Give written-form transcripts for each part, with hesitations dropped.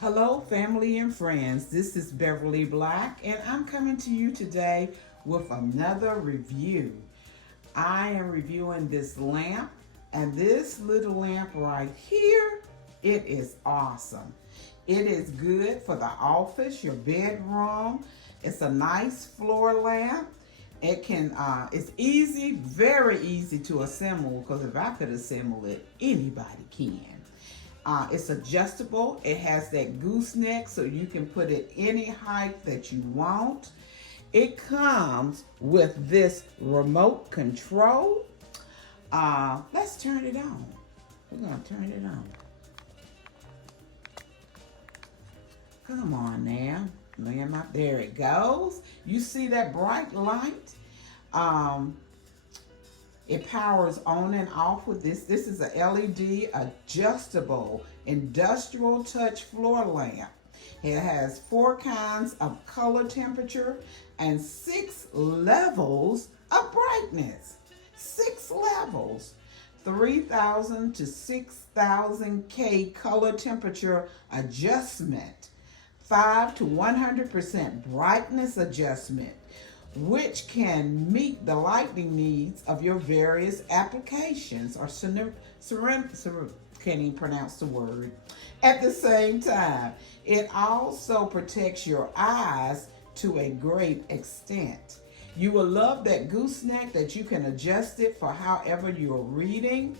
Hello, family and friends. This is Beverly Black, and I'm coming to you today with another review. I am reviewing this lamp, and this little lamp right here, it is awesome. It is good for the office, your bedroom. It's a nice floor lamp. It's easy, very easy to assemble, because if I could assemble it, anybody can. It's adjustable. It has that gooseneck, so you can put it any height that you want. It comes with this remote control. Let's turn it on. We're gonna turn it on. Come on now. There it goes. You see that bright light? It powers on and off with this. This is a LED adjustable industrial touch floor lamp. It has 4 kinds of color temperature and 6 levels of brightness. 6 levels. 3,000 to 6,000 K color temperature adjustment. 5 to 100% brightness adjustment, which can meet the lighting needs of your various applications, or can't even pronounce the word, at the same time. It also protects your eyes to a great extent. You will love that gooseneck that you can adjust it for however you're reading.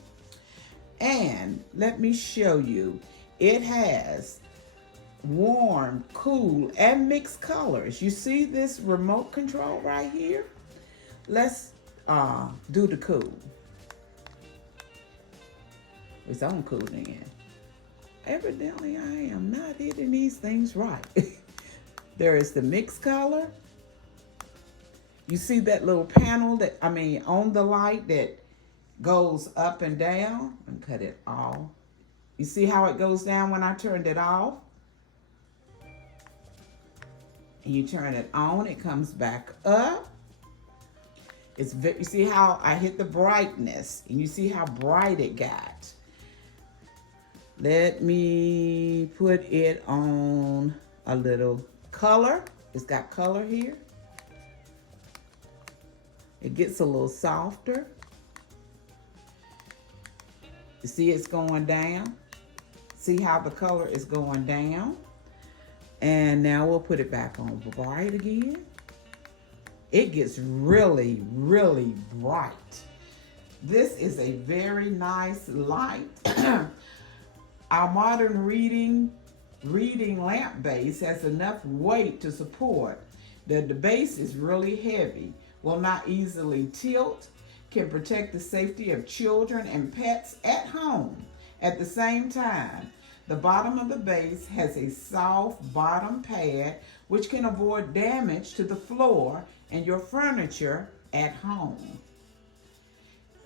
And let me show you, it has warm, cool, and mixed colors. You see this remote control right here? Let's do the cool. It's on cool then. Evidently, I am not hitting these things right. There is the mixed color. You see that little panel on the light that goes up and down? And cut it off. You see how it goes down when I turned it off? And you turn it on, it comes back up. You see how I hit the brightness, and you see how bright it got. Let me put it on a little color. It's got color here. It gets a little softer. You see it's going down? See how the color is going down? And now we'll put it back on bright again. It gets really, really bright. This is a very nice light. Our modern reading lamp base has enough weight to support that the base is really heavy, will not easily tilt, can protect the safety of children and pets at home. At the same time, the bottom of the base has a soft bottom pad which can avoid damage to the floor and your furniture at home.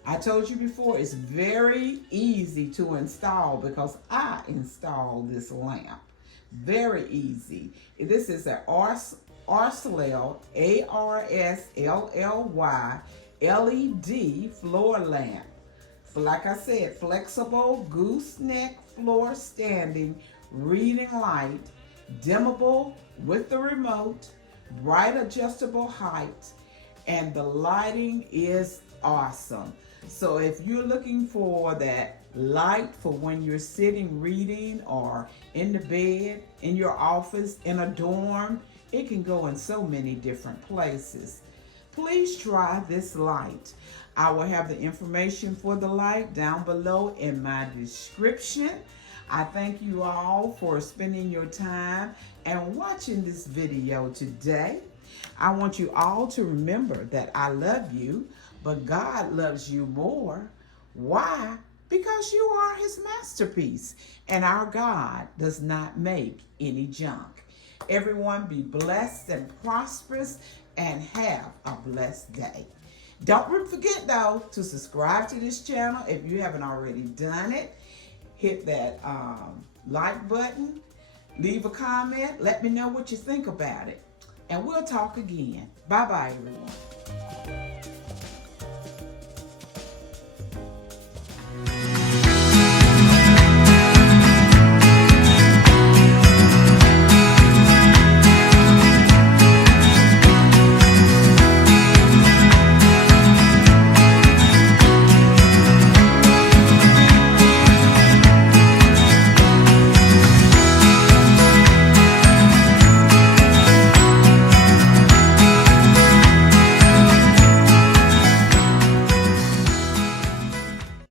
I told you before, it's very easy to install because I installed this lamp. Very easy. This is an Arslly, A-R-S-L-L-Y, LED floor lamp. Like I said, flexible gooseneck floor standing reading light, dimmable with the remote, bright adjustable height, and the lighting is awesome. So if you're looking for that light for when you're sitting reading, or in the bed, in your office, in a dorm, it can go in so many different places. Please try this light. I will have the information for the light down below in my description. I thank you all for spending your time and watching this video today. I want you all to remember that I love you, but God loves you more. Why? Because you are His masterpiece, and our God does not make any junk. Everyone be blessed and prosperous, and have a blessed day. Don't forget, though, to subscribe to this channel if you haven't already done it. Hit that like button. Leave a comment. Let me know what you think about it. And we'll talk again. Bye-bye, everyone.